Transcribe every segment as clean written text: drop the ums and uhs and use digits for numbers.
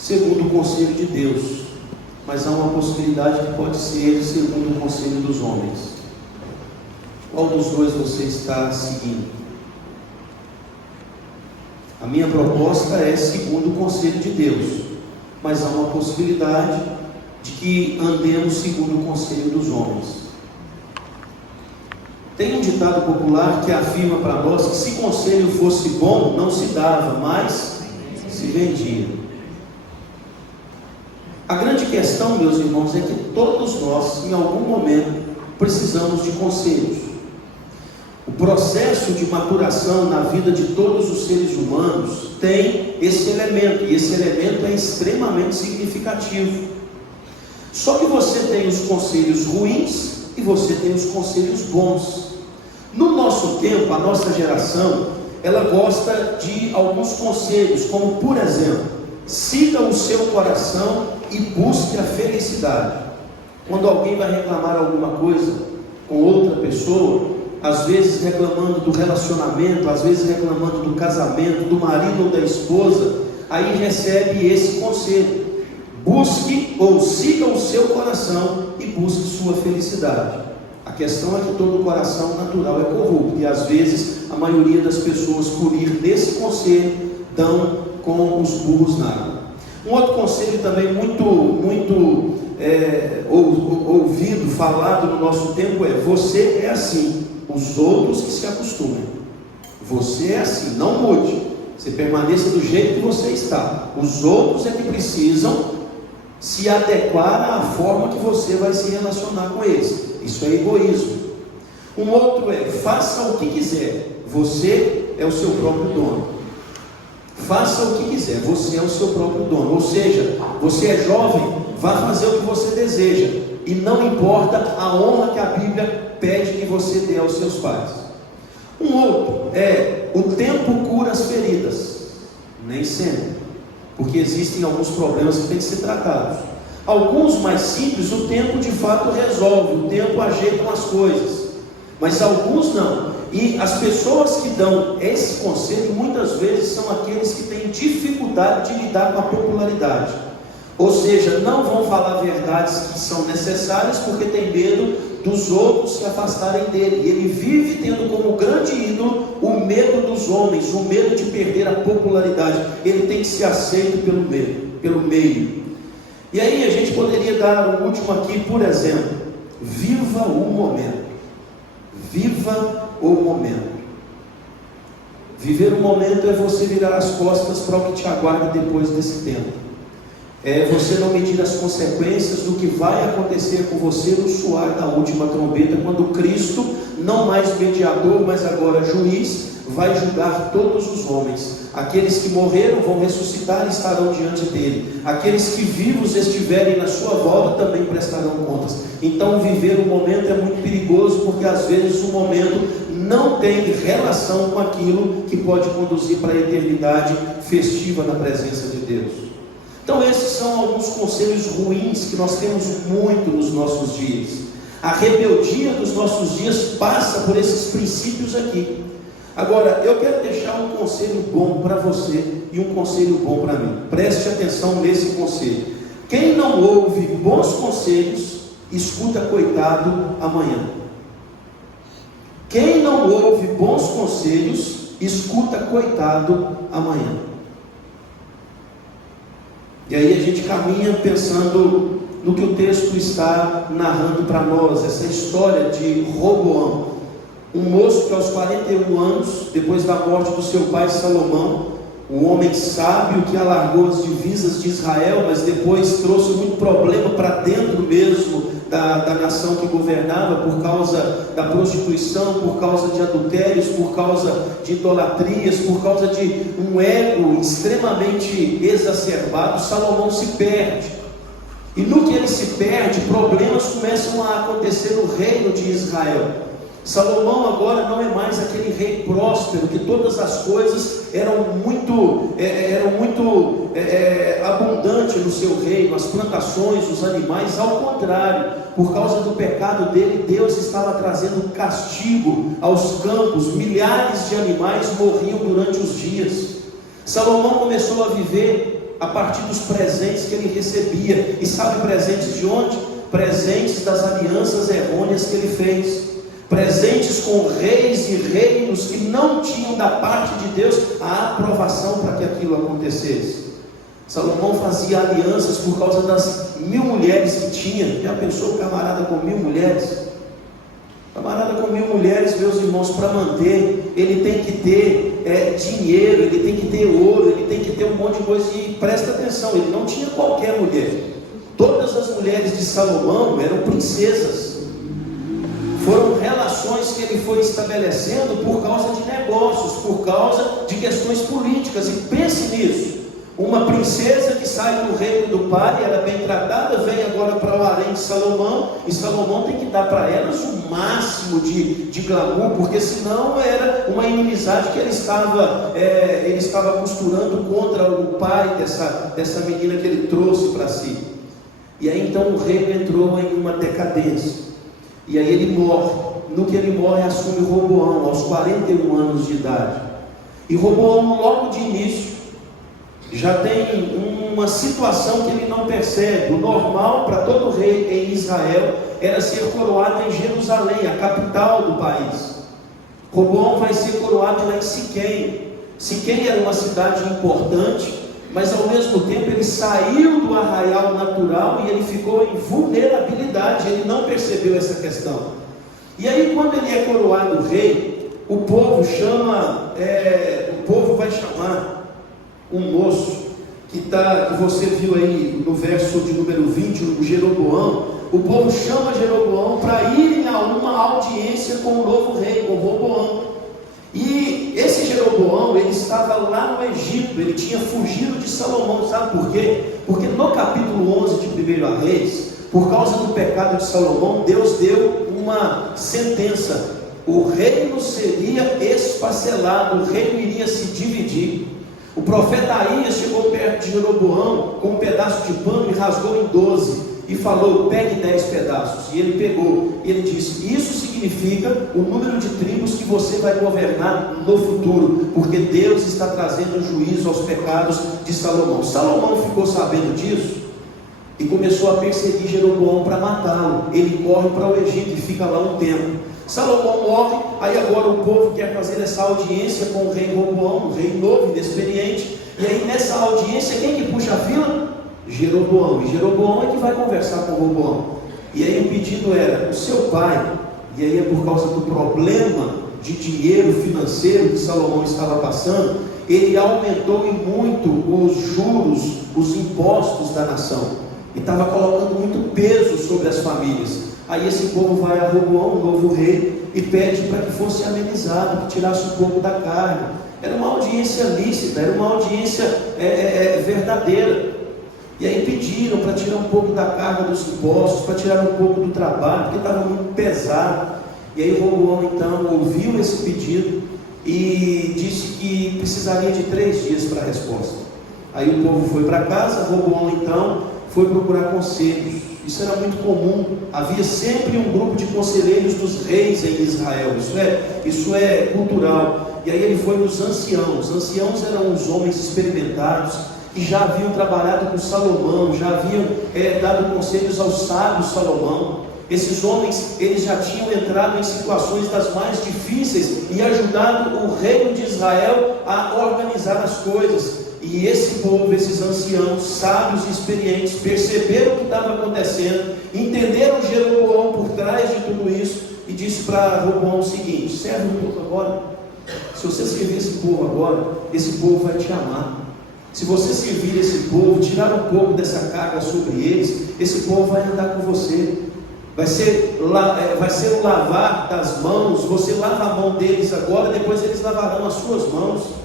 segundo o conselho de Deus, mas há uma possibilidade que pode ser segundo o conselho dos homens. Qual dos dois você está seguindo? A minha proposta é segundo o conselho de Deus, mas há uma possibilidade de que andemos segundo o conselho dos homens. Tem um ditado popular que afirma para nós que se conselho fosse bom, não se dava, mas se vendia. A grande questão, meus irmãos, é que todos nós, em algum momento, precisamos de conselhos. O processo de maturação na vida de todos os seres humanos tem esse elemento, e esse elemento é extremamente significativo. Só que você tem os conselhos ruins e você tem os conselhos bons. No nosso tempo, a nossa geração, ela gosta de alguns conselhos, como por exemplo, siga o seu coração e busque a felicidade. Quando alguém vai reclamar alguma coisa com outra pessoa, às vezes reclamando do relacionamento, às vezes reclamando do casamento, do marido ou da esposa, aí recebe esse conselho: busque ou siga o seu coração e busque sua felicidade. A questão é que todo coração natural é corrupto, e às vezes a maioria das pessoas, por ir nesse conselho, dão com os burros na água. Um outro conselho também muito ouvido, falado no nosso tempo é: você é assim, os outros que se acostumem. Você é assim, não mude, você permaneça do jeito que você está. Os outros é que precisam se adequar à forma que você vai se relacionar com eles. Isso é egoísmo. Um outro é: faça o que quiser, você é o seu próprio dono. Faça o que quiser, você é o seu próprio dono. Ou seja, você é jovem, vá fazer o que você deseja, e não importa a honra que a Bíblia pede que você dê aos seus pais. Um outro é: o tempo cura as feridas. Nem sempre, porque existem alguns problemas que têm que ser tratados. Alguns mais simples, o tempo de fato resolve, o tempo ajeita as coisas, mas alguns não. E as pessoas que dão esse conselho muitas vezes são aqueles que têm dificuldade de lidar com a popularidade, ou seja, não vão falar verdades que são necessárias porque tem medo dos outros se afastarem dele. E ele vive tendo como grande ídolo o medo dos homens, o medo de perder a popularidade. Ele tem que ser aceito pelo meio. E aí a gente poderia dar um último aqui, por exemplo: viva o momento. Viva o momento. Viver o momento é você virar as costas para o que te aguarda depois desse tempo. É você não medir as consequências do que vai acontecer com você no soar da última trombeta, quando Cristo, não mais mediador, mas agora juiz, vai julgar todos os homens. Aqueles que morreram vão ressuscitar e estarão diante dele. Aqueles que vivos estiverem na sua volta também prestarão contas. Então viver o momento é muito perigoso, porque às vezes o momento não tem relação com aquilo que pode conduzir para a eternidade festiva na presença de Deus. Então esses são alguns conselhos ruins que nós temos muito nos nossos dias. A rebeldia dos nossos dias passa por esses princípios aqui. Agora, eu quero deixar um conselho bom para você e um conselho bom para mim. Preste atenção nesse conselho. Quem não ouve bons conselhos, escuta coitado amanhã. Quem não ouve bons conselhos, escuta coitado amanhã. E aí a gente caminha pensando no que o texto está narrando para nós, essa história de Roboão. Um moço que aos 41 anos, depois da morte do seu pai Salomão, um homem sábio que alargou as divisas de Israel, mas depois trouxe muito problema para dentro mesmo da nação que governava, por causa da prostituição, por causa de adultérios, por causa de idolatrias, por causa de um ego extremamente exacerbado. Salomão se perde, e no que ele se perde, problemas começam a acontecer no reino de Israel. Salomão agora não é mais aquele rei próspero, que todas as coisas eram muito abundantes no seu reino, as plantações, os animais. Ao contrário, por causa do pecado dele, Deus estava trazendo castigo aos campos. Milhares de animais morriam durante os dias. Salomão começou a viver A partir dos presentes que ele recebia. E sabe presentes de onde? Presentes das alianças errôneas que ele fez. Presentes com reis e reinos que não tinham da parte de Deus a aprovação para que aquilo acontecesse. Salomão fazia alianças por causa das 1000 mulheres que tinha. Já pensou o camarada com 1000 mulheres? Camarada com 1000 mulheres, meus irmãos, para manter, ele tem que ter dinheiro, ele tem que ter ouro, ele tem que ter um monte de coisa. E presta atenção, ele não tinha qualquer mulher. Todas as mulheres de Salomão eram princesas. Foram relações que ele foi estabelecendo por causa de negócios, por causa de questões políticas. E pense nisso. Uma princesa que sai do reino do pai, era bem tratada, vem agora para o harém de Salomão, e Salomão tem que dar para elas o máximo de glamour, porque senão era uma inimizade que ele estava costurando contra o pai dessa menina que ele trouxe para si. E aí então o reino entrou em uma decadência, e aí ele morre. No que ele morre, assume Roboão, aos 41 anos de idade. E Roboão, logo de início, já tem uma situação que ele não percebe. O normal para todo rei em Israel era ser coroado em Jerusalém, a capital do país. Roboão vai ser coroado lá em Siquém. Siquém era uma cidade importante, mas ao mesmo tempo ele saiu do arraial natural e ele ficou em vulnerabilidade. Ele não percebeu essa questão. E aí, quando ele é coroado rei, o povo vai chamar um moço que você viu aí no verso de número 20, o Jeroboão. O povo chama Jeroboão para irem a uma audiência com o novo rei, com Roboão. E esse Jeroboão, ele estava lá no Egito, ele tinha fugido de Salomão. Sabe por quê? Porque no capítulo 11 de 1 Reis, por causa do pecado de Salomão, Deus deu uma sentença: o reino seria esfacelado, o reino iria se dividir. O profeta Aías chegou perto de Jeroboão com um pedaço de pano e rasgou em 12 e falou: pegue 10 pedaços. E ele pegou, e ele disse: isso significa o número de tribos que você vai governar no futuro, porque Deus está trazendo juízo aos pecados de Salomão. Salomão ficou sabendo disso e começou a perseguir Jeroboão para matá-lo. Ele corre para o Egito e fica lá um tempo. Salomão morre, aí agora o povo quer fazer essa audiência com o rei Roboão, um rei novo, inexperiente. E aí nessa audiência, quem que puxa a fila? Jeroboão. E Jeroboão é que vai conversar com Roboão. E aí o pedido era: o seu pai, e aí é por causa do problema de dinheiro financeiro que Salomão estava passando, ele aumentou em muito os juros, os impostos da nação, e estava colocando muito peso sobre as famílias. Aí esse povo vai a Roboão, o novo rei, e pede para que fosse amenizado, que tirasse um pouco da carga. Era uma audiência lícita, era uma audiência verdadeira. E aí pediram para tirar um pouco da carga dos impostos, para tirar um pouco do trabalho, porque estava muito pesado. E aí Roboão então ouviu esse pedido e disse que precisaria de 3 dias para a resposta. Aí o povo foi para casa. Roboão então foi procurar conselhos. Isso era muito comum, havia sempre um grupo de conselheiros dos reis em Israel, isso é cultural. E aí ele foi nos anciãos. Os anciãos eram os homens experimentados, que já haviam trabalhado com Salomão, já haviam dado conselhos ao sábio Salomão. Esses homens, eles já tinham entrado em situações das mais difíceis e ajudado o reino de Israel a organizar as coisas. E esse povo, esses anciãos, sábios e experientes, perceberam o que estava acontecendo, entenderam Jeroboão por trás de tudo isso, e disse para Roboão o seguinte: serve um pouco agora. Se você servir esse povo agora, esse povo vai te amar. Se você servir esse povo, tirar um pouco dessa carga sobre eles, esse povo vai andar com você. Vai ser o lavar das mãos. Você lava a mão deles agora, depois eles lavarão as suas mãos.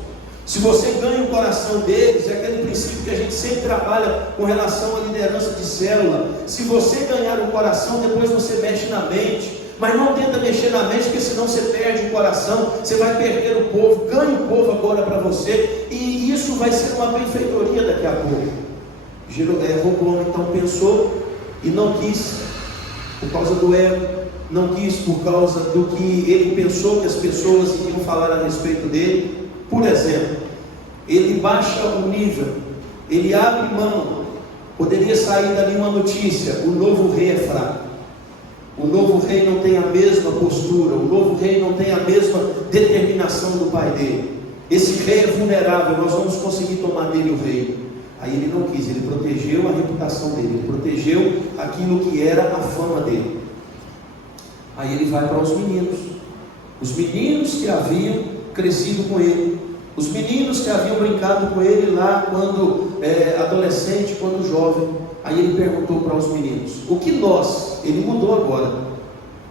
Se você ganha o coração deles, é aquele princípio que a gente sempre trabalha com relação à liderança de célula. Se você ganhar o coração, depois você mexe na mente. Mas não tenta mexer na mente, porque senão você perde o coração, você vai perder o povo. Ganhe o povo agora para você, e isso vai ser uma benfeitoria daqui a pouco. Roboão então pensou e não quis, por causa do ego, não quis por causa do que ele pensou que as pessoas iriam falar a respeito dele. Por exemplo, ele baixa o nível ele abre mão. Poderia sair dali uma notícia: o novo rei é fraco, o novo rei não tem a mesma postura, o novo rei não tem a mesma determinação do pai dele. Esse rei é vulnerável, nós vamos conseguir tomar dele o reino. Aí ele não quis, ele protegeu a reputação dele, ele protegeu aquilo que era a fama dele. Aí ele vai para os meninos que haviam crescido com ele, os meninos que haviam brincado com ele lá quando adolescente, quando jovem. Aí ele perguntou para os meninos: o que nós, ele mudou agora,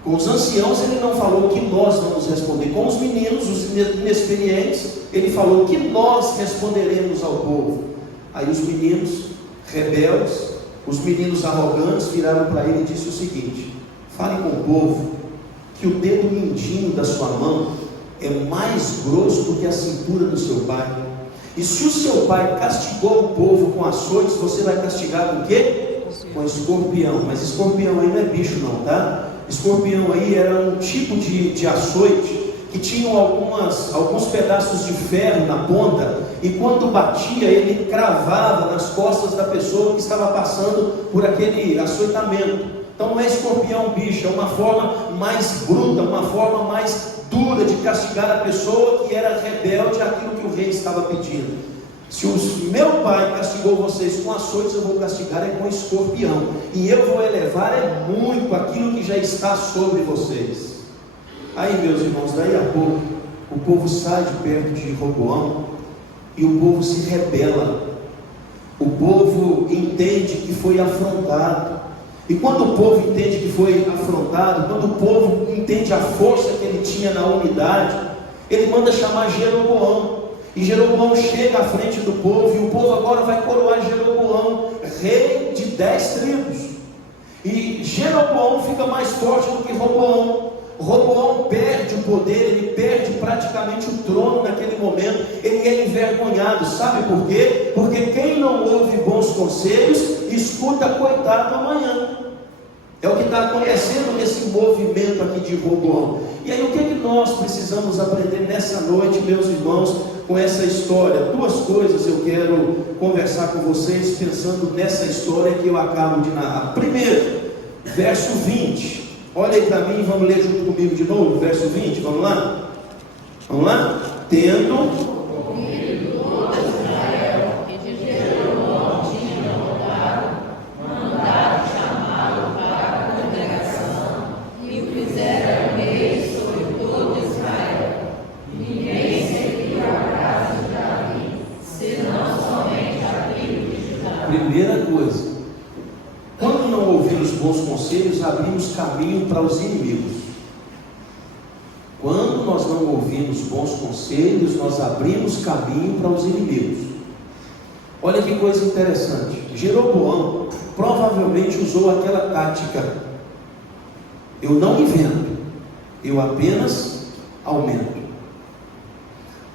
com os anciãos ele não falou o que nós vamos responder, com os meninos, os inexperientes, ele falou o que nós responderemos ao povo. Aí os meninos rebeldes, os meninos arrogantes viraram para ele e disse o seguinte: fale com o povo que o dedo mindinho da sua mão é mais grosso do que a cintura do seu pai. E se o seu pai castigou o povo com açoites, você vai castigar com o quê? Com escorpião. Mas escorpião aí não é bicho não, tá? Escorpião aí era um tipo de açoite que tinham alguns pedaços de ferro na ponta, e quando batia ele cravava nas costas da pessoa que estava passando por aquele açoitamento. Então não é escorpião bicho, é uma forma mais bruta, uma forma mais dura de castigar a pessoa que era rebelde àquilo que o rei estava pedindo. Se o meu pai castigou vocês com açoites, eu vou castigar com escorpião, e eu vou elevar muito aquilo que já está sobre vocês. Aí, meus irmãos, daí a pouco o povo sai de perto de Roboão e o povo se rebela. O povo entende que foi afrontado. E quando o povo entende que foi afrontado, quando o povo entende a força que ele tinha na unidade, ele manda chamar Jeroboão. E Jeroboão chega à frente do povo, e o povo agora vai coroar Jeroboão rei de 10 tribos. E Jeroboão fica mais forte do que Roboão. Roboão perde o poder, ele perde praticamente o trono naquele momento, ele é envergonhado. Sabe por quê? Porque quem não ouve bons conselhos, escuta coitado amanhã. É o que está acontecendo nesse movimento aqui de Roboão. E aí o que é que nós precisamos aprender nessa noite, meus irmãos, com essa história? Duas coisas eu quero conversar com vocês, pensando nessa história que eu acabo de narrar. Primeiro, verso 20. Olha aí para mim, vamos ler junto comigo de novo, verso 20, vamos lá? Vamos lá? Tendo ouvido todo Israel que de Jeroboão tinha mandado chamá-lo para a congregação, e o fizeram rei sobre todo Israel. Ninguém serviu a casa de Davi, senão somente a tribo de Judá. Primeira coisa: quando não ouvir os bons conselhos, abrimos caminho para os inimigos. Quando nós não ouvimos bons conselhos, nós abrimos caminho para os inimigos. Olha que coisa interessante. Jeroboão provavelmente usou aquela tática: eu não invento, eu apenas aumento.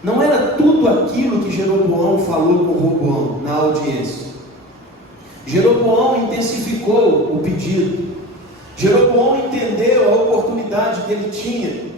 Não era tudo aquilo que Jeroboão falou com Roboão na audiência. Jeroboão intensificou o pedido. Jeroboão entendeu a oportunidade que ele tinha.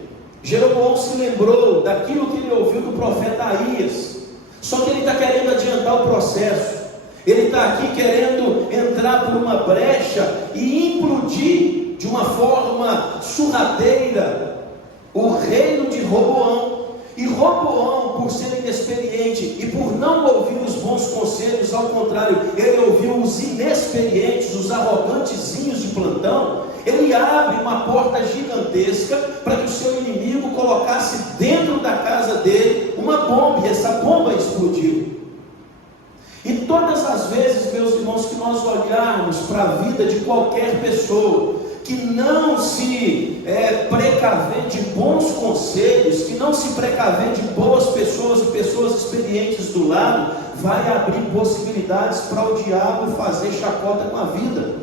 Jeroboão se lembrou daquilo que ele ouviu do profeta Aías. Só que ele está querendo adiantar o processo. Ele está aqui querendo entrar por uma brecha e implodir de uma forma surradeira o reino de Roboão. E Roboão, por ser inexperiente e por não ouvir os bons conselhos, ao contrário, ele ouviu os inexperientes, os arrogantezinhos de plantão. Ele abre uma porta gigantesca para que o seu inimigo colocasse dentro da casa dele uma bomba, e essa bomba explodiu. E todas as vezes, meus irmãos, que nós olharmos para a vida de qualquer pessoa que não se precaver de bons conselhos, que não se precaver de boas pessoas e pessoas experientes do lado, vai abrir possibilidades para o diabo fazer chacota com a vida.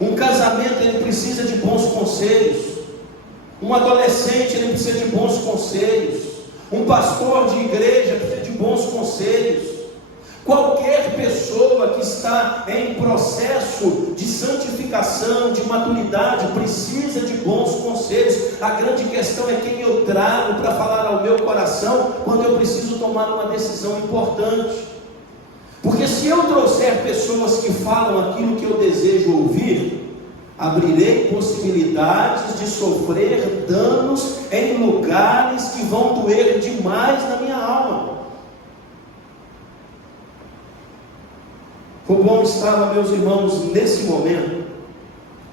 Um casamento, ele precisa de bons conselhos. Um adolescente, ele precisa de bons conselhos. Um pastor de igreja precisa de bons conselhos. Qualquer pessoa que está em processo de santificação, de maturidade, precisa de bons conselhos. A grande questão é quem eu trago para falar ao meu coração quando eu preciso tomar uma decisão importante. Porque se eu trouxer pessoas que falam aquilo que eu desejo ouvir, abrirei possibilidades de sofrer danos em lugares que vão doer demais na minha alma. Roboão estava, meus irmãos, nesse momento,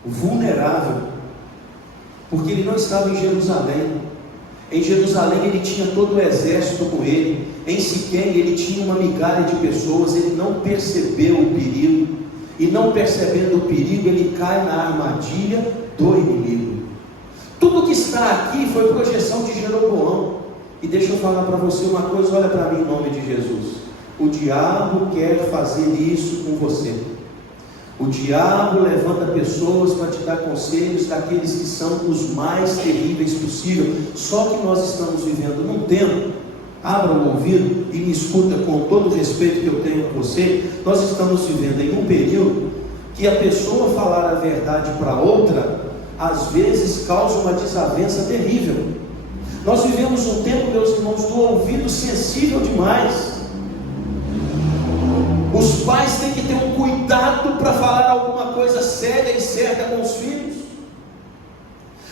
vulnerável, porque ele não estava em Jerusalém. Em Jerusalém ele tinha todo o exército com ele. Em Siquém ele tinha uma migalha de pessoas. Ele não percebeu o perigo, e não percebendo o perigo, ele cai na armadilha do inimigo. Tudo que está aqui foi projeção de Jeroboão. E deixa eu falar para você uma coisa, olha para mim em nome de Jesus. O diabo quer fazer isso com você. O diabo levanta pessoas para te dar conselhos daqueles que são os mais terríveis possível. Só que nós estamos vivendo num tempo, abra o ouvido e me escuta com todo o respeito que eu tenho por você. Nós estamos vivendo em um período que a pessoa falar a verdade para outra, às vezes causa uma desavença terrível. Nós vivemos um tempo, meus irmãos, do ouvido sensível demais. Os pais têm que ter um cuidado para falar alguma coisa séria e certa com os filhos.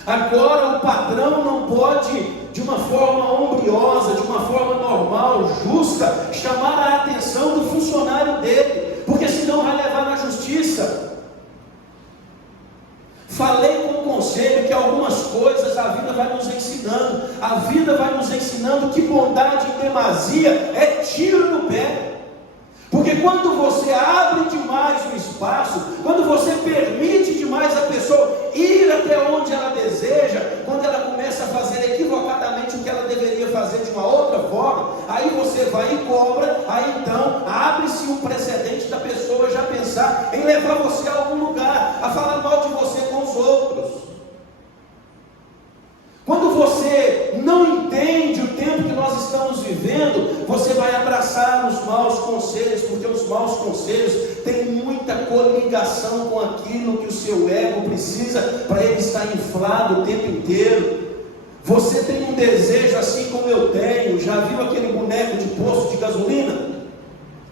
Agora o patrão não pode, de uma forma ombriosa, de uma forma normal, justa, chamar a atenção do funcionário dele, porque senão vai levar na justiça. Falei com o conselho que algumas coisas a vida vai nos ensinando. A vida vai nos ensinando que bondade em demasia é tiro no pé. Porque quando você abre demais o espaço, quando você permite demais a pessoa ir até onde ela deseja, quando ela começa a fazer equivocadamente o que ela deveria fazer de uma outra forma, aí você vai e cobra, aí então abre-se um precedente da pessoa já pensar em levar você a algum lugar, a falar mal de você com os outros. Quando você não entende o tempo que nós estamos vivendo, você vai abraçar os maus conselhos, porque os maus conselhos têm muita coligação com aquilo que o seu ego precisa para ele estar inflado o tempo inteiro. Você tem um desejo assim como eu tenho. Já viu aquele boneco de poço de gasolina?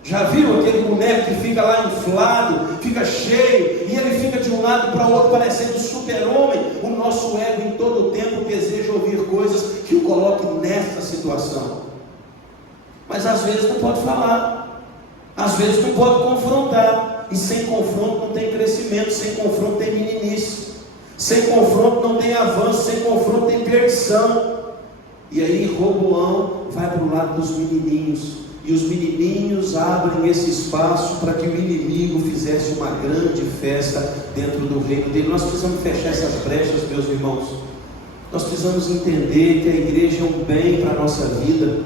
Já viu aquele boneco que fica lá inflado, fica cheio, e ele fica de um lado para o outro parecendo super-homem? O nosso ego em todo o tempo deseja ouvir coisas que o coloquem nessa situação. Mas às vezes não pode falar, às vezes não pode confrontar, e sem confronto não tem crescimento, sem confronto tem meninice, sem confronto não tem avanço, sem confronto tem perdição. E aí Roboão vai para o lado dos menininhos, e os menininhos abrem esse espaço para que o inimigo fizesse uma grande festa dentro do reino dele. Nós precisamos fechar essas brechas, meus irmãos. Nós precisamos entender que a igreja é um bem para a nossa vida.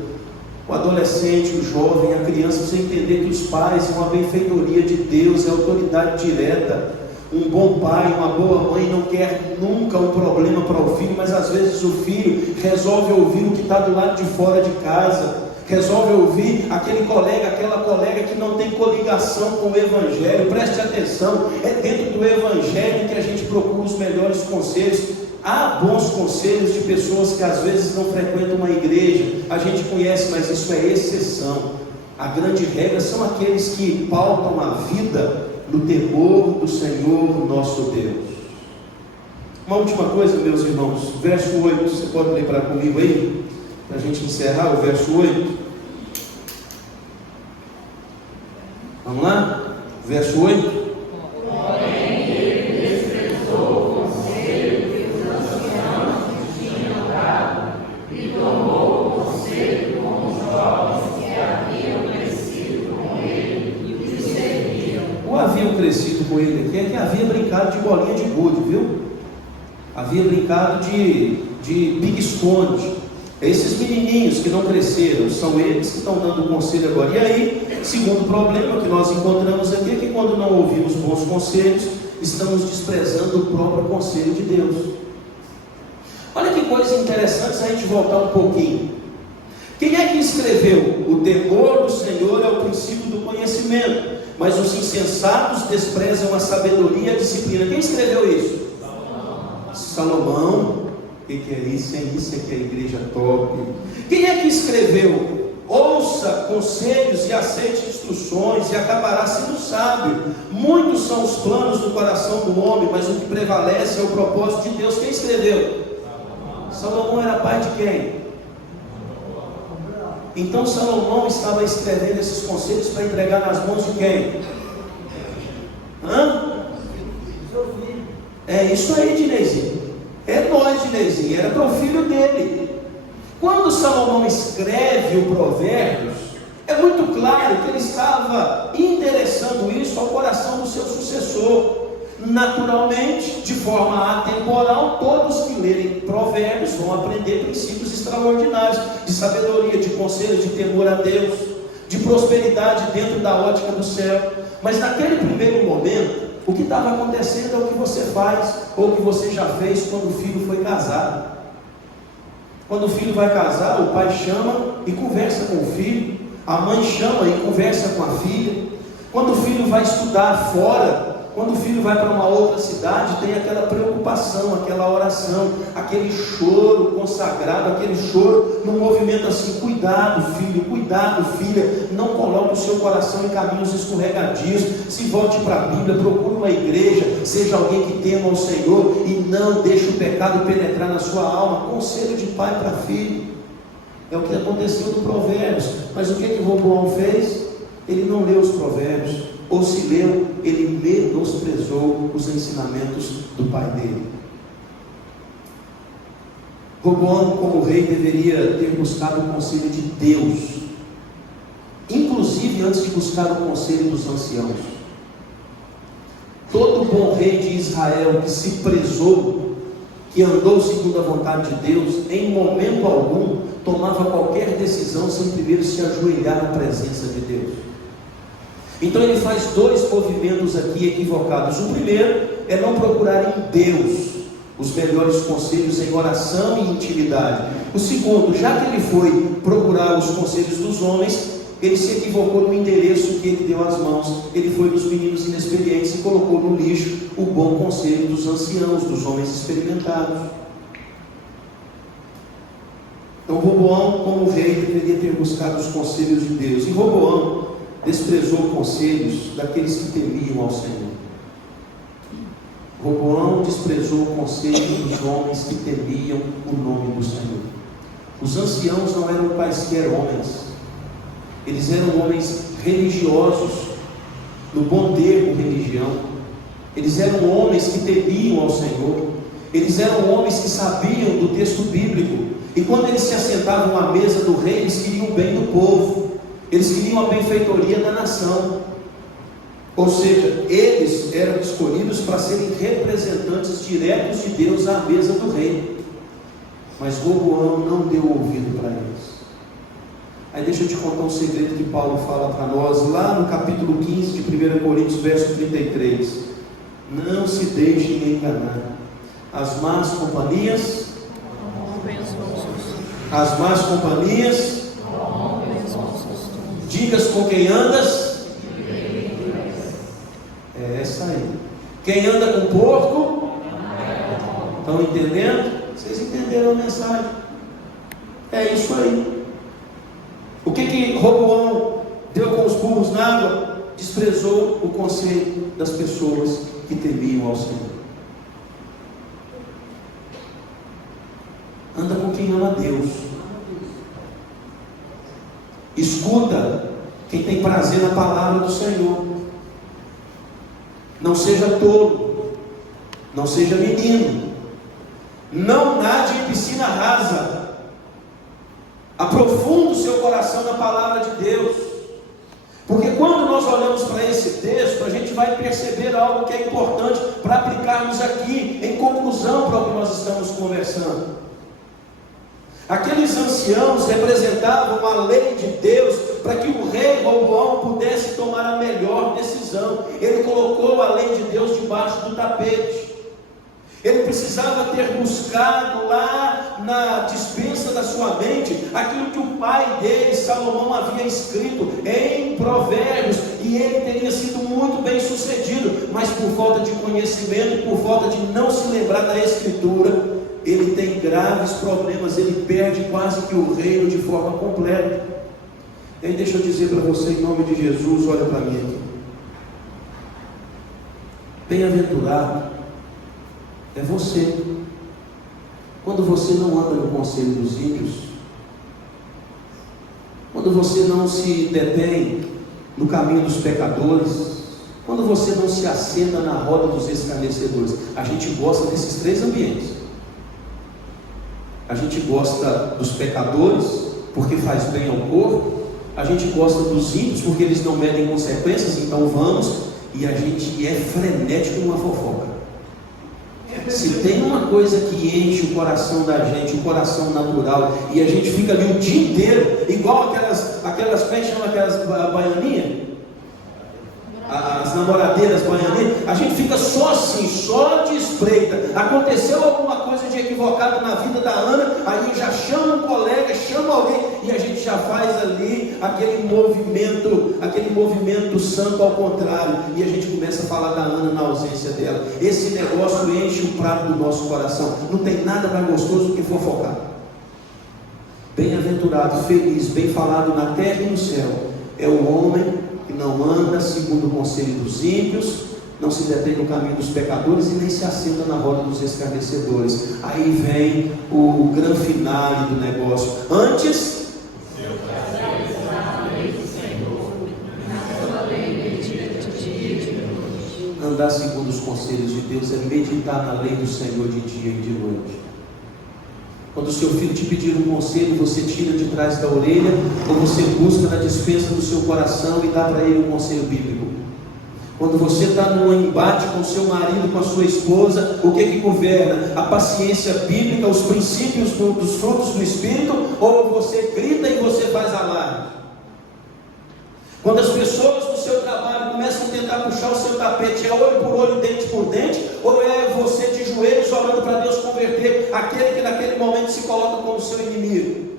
O adolescente, o jovem, a criança precisa entender que os pais são uma benfeitoria de Deus, é autoridade direta. Um bom pai, uma boa mãe não quer nunca um problema para o filho, mas às vezes o filho resolve ouvir o que está do lado de fora de casa, resolve ouvir aquele colega, aquela colega que não tem coligação com o Evangelho. Preste atenção, é dentro do Evangelho que a gente procura os melhores conselhos. Há bons conselhos de pessoas que às vezes não frequentam uma igreja, a gente conhece, mas isso é exceção. A grande regra são aqueles que pautam a vida no temor do Senhor nosso Deus. Uma última coisa, meus irmãos, verso 8, você pode lembrar comigo aí, para a gente encerrar o verso 8. Vamos lá? Verso 8. Porém, ele desprezou o conselho que os anciãos tinham dado, e tomou o conselho com os jovens que haviam crescido com ele e o serviam. O haviam crescido com ele aqui é que havia brincado de bolinha de gude, viu? Havia brincado de pique-esconde. Esses menininhos que não cresceram, são eles que estão dando o conselho agora. E aí, segundo problema que nós encontramos aqui, é que quando não ouvimos bons conselhos, estamos desprezando o próprio conselho de Deus. Olha que coisa interessante se a gente voltar um pouquinho. Quem é que escreveu? O temor do Senhor é o princípio do conhecimento, mas os insensatos desprezam a sabedoria e a disciplina. Quem escreveu isso? Salomão. O que é isso? Isso é que é a igreja top. Quem é que escreveu? Ouça conselhos e aceite instruções instruções e acabará sendo sábio. Muitos são os planos do coração do homem, mas o que prevalece é o propósito de Deus. Quem escreveu? Salomão era pai de quem? Então Salomão estava escrevendo esses conselhos para entregar nas mãos de quem? É isso aí, Dinezinho. É nós, Dinezinho. Era para o filho dele. Quando Salomão escreve o Provérbios, é muito claro que ele estava endereçando isso ao coração do seu sucessor. Naturalmente, de forma atemporal, todos que lerem Provérbios vão aprender princípios extraordinários de sabedoria, de conselho, de temor a Deus, de prosperidade dentro da ótica do céu. Mas naquele primeiro momento, o que estava acontecendo é o que você faz, ou o que você já fez quando o filho foi casado. Quando o filho vai casar, o pai chama e conversa com o filho, a mãe chama e conversa com a filha. Quando o filho vai estudar fora, quando o filho vai para uma outra cidade, tem aquela preocupação, aquela oração, aquele choro consagrado, aquele choro no movimento assim: cuidado filho, cuidado filha, não coloque o seu coração em caminhos escorregadios, se volte para a Bíblia, procure uma igreja, seja alguém que tema ao Senhor e não deixe o pecado penetrar na sua alma. Conselho de pai para filho, é o que aconteceu no Provérbios. Mas o que Roboão fez? Ele não leu os Provérbios, ou se leu, ele menosprezou os ensinamentos do pai dele. Roboão, como rei, deveria ter buscado o conselho de Deus, inclusive antes de buscar o conselho dos anciãos. Todo bom rei de Israel que se prezou, que andou segundo a vontade de Deus, em momento algum tomava qualquer decisão sem primeiro se ajoelhar na presença de Deus. Então ele faz dois movimentos aqui equivocados. O primeiro é não procurar em Deus os melhores conselhos em oração e intimidade. O segundo, já que ele foi procurar os conselhos dos homens, ele se equivocou no endereço que ele deu às mãos. Ele foi dos meninos inexperientes e colocou no lixo o bom conselho dos anciãos, dos homens experimentados. Então Roboão, como rei, deveria ter buscado os conselhos de Deus. E Roboão desprezou conselhos daqueles que temiam ao Senhor. Roboão desprezou o conselho dos homens que temiam o nome do Senhor. Os anciãos não eram quaisquer homens, eles eram homens religiosos, no bom termo religião. Eles eram homens que temiam ao Senhor, eles eram homens que sabiam do texto bíblico, e quando eles se assentavam à mesa do rei, eles queriam o bem do povo, eles queriam a benfeitoria da nação. Ou seja, eles eram escolhidos para serem representantes diretos de Deus à mesa do rei. Mas Roboão não deu ouvido para eles. Aí deixa eu te contar um segredo que Paulo fala para nós, lá no capítulo 15 de 1 Coríntios, verso 33. Não se deixem enganar. As más companhias, digas com quem andas, é essa aí. Quem anda com porco, estão entendendo? Vocês entenderam a mensagem? É isso aí. O que Roboão deu com os burros na água? Desprezou o conselho das pessoas que temiam ao Senhor. Anda com quem ama Deus. Escuta quem tem prazer na palavra do Senhor. Não seja tolo, não seja menino, não nade em piscina rasa. Aprofunda o seu coração na palavra de Deus, porque quando nós olhamos para esse texto, a gente vai perceber algo que é importante para aplicarmos aqui em conclusão para o que nós estamos conversando. Aqueles anciãos representavam a lei de Deus para que o rei Roboão pudesse tomar a melhor decisão. Ele colocou a lei de Deus debaixo do tapete. Ele precisava ter buscado lá na dispensa da sua mente aquilo que o pai dele, Salomão, havia escrito em Provérbios, e ele teria sido muito bem sucedido, mas por falta de conhecimento e por falta de não se lembrar da Escritura, ele tem graves problemas, ele perde quase que o reino de forma completa. E aí deixa eu dizer para você, em nome de Jesus, olha para mim aqui. Bem-aventurado é você, quando você não anda no conselho dos ímpios, quando você não se detém no caminho dos pecadores, quando você não se assenta na roda dos escarnecedores. A gente gosta desses três ambientes. A gente gosta dos pecadores, porque faz bem ao corpo. A gente gosta dos ímpios, porque eles não medem consequências, então vamos. E a gente é frenético numa fofoca. Se tem uma coisa que enche o coração da gente, o coração natural, e a gente fica ali o dia inteiro, igual aquelas como é que chama aquelas baianinhas? As namoradeiras baianinhas, a gente fica só assim, só de espreita. Aconteceu alguma coisa de equivocado na vida da Ana, aí já chama um colega, chama alguém, e a gente já faz ali aquele movimento santo ao contrário, e a gente começa a falar da Ana na ausência dela. Esse negócio enche o prato do nosso coração. Não tem nada mais gostoso do que fofocar. Bem-aventurado, feliz, bem falado na terra e no céu é o homem que não anda segundo o conselho dos ímpios, não se detém no caminho dos pecadores e nem se assenta na roda dos escarnecedores. Aí vem o grande finale do negócio. Antes, andar segundo os conselhos de Deus é meditar na lei do Senhor de dia e de noite. Quando o seu filho te pedir um conselho, você tira de trás da orelha, ou você busca na despensa do seu coração e dá para ele um conselho bíblico. Quando você está num embate com o seu marido, com a sua esposa, o que governa? A paciência bíblica, os princípios dos frutos do Espírito, ou você grita e você faz alarme? Quando as pessoas do seu trabalho começam a tentar puxar o seu tapete, é olho por olho, dente por dente, ou é você de joelhos orando para Deus converter aquele que naquele momento se coloca como seu inimigo?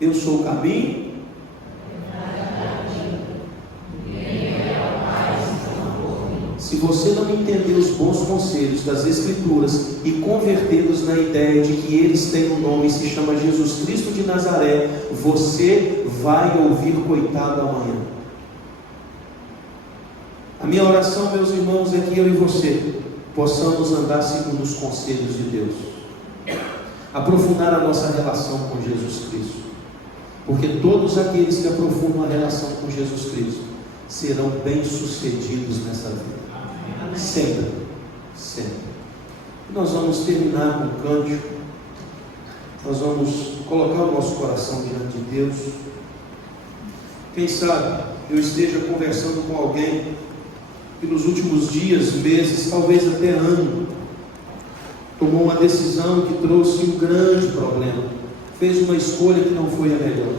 Eu sou o caminho. Se você não entender os bons conselhos das Escrituras e convertê-los na ideia de que eles têm um nome e se chama Jesus Cristo de Nazaré, você vai ouvir coitado amanhã. A minha oração, meus irmãos, é que eu e você possamos andar segundo os conselhos de Deus, aprofundar a nossa relação com Jesus Cristo, porque todos aqueles que aprofundam a relação com Jesus Cristo serão bem-sucedidos nessa vida. Sempre, sempre. Nós vamos terminar com um cântico. Nós vamos colocar o nosso coração diante de Deus. Quem sabe eu esteja conversando com alguém que nos últimos dias, meses, talvez até ano, tomou uma decisão que trouxe um grande problema, fez uma escolha que não foi a melhor.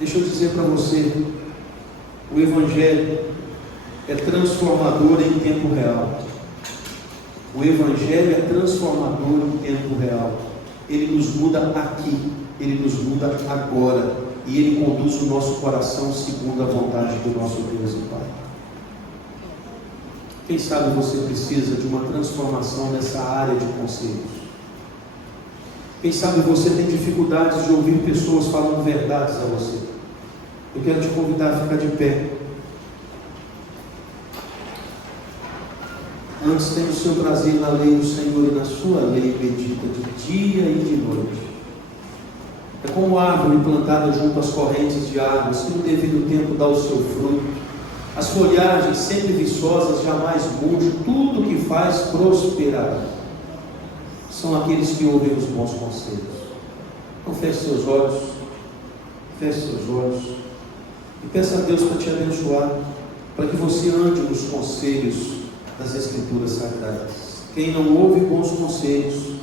Deixa eu dizer para você, o Evangelho é transformador em tempo real. O Evangelho é transformador em tempo real. Ele nos muda aqui, ele nos muda agora, e ele conduz o nosso coração segundo a vontade do nosso Deus e Pai. Quem sabe você precisa de uma transformação nessa área de conselhos. Quem sabe você tem dificuldades de ouvir pessoas falando verdades a você. Eu quero te convidar a ficar de pé. Antes, tenha o seu prazer na lei do Senhor e na sua lei medita de dia e de noite. É como árvore plantada junto às correntes de águas, que no devido tempo dá o seu fruto. As folhagens sempre viçosas jamais murcham, tudo que faz prosperar. São aqueles que ouvem os bons conselhos. Então feche seus olhos, e peça a Deus para te abençoar, para que você ande nos conselhos das Escrituras Sagradas. Quem não ouve bons conselhos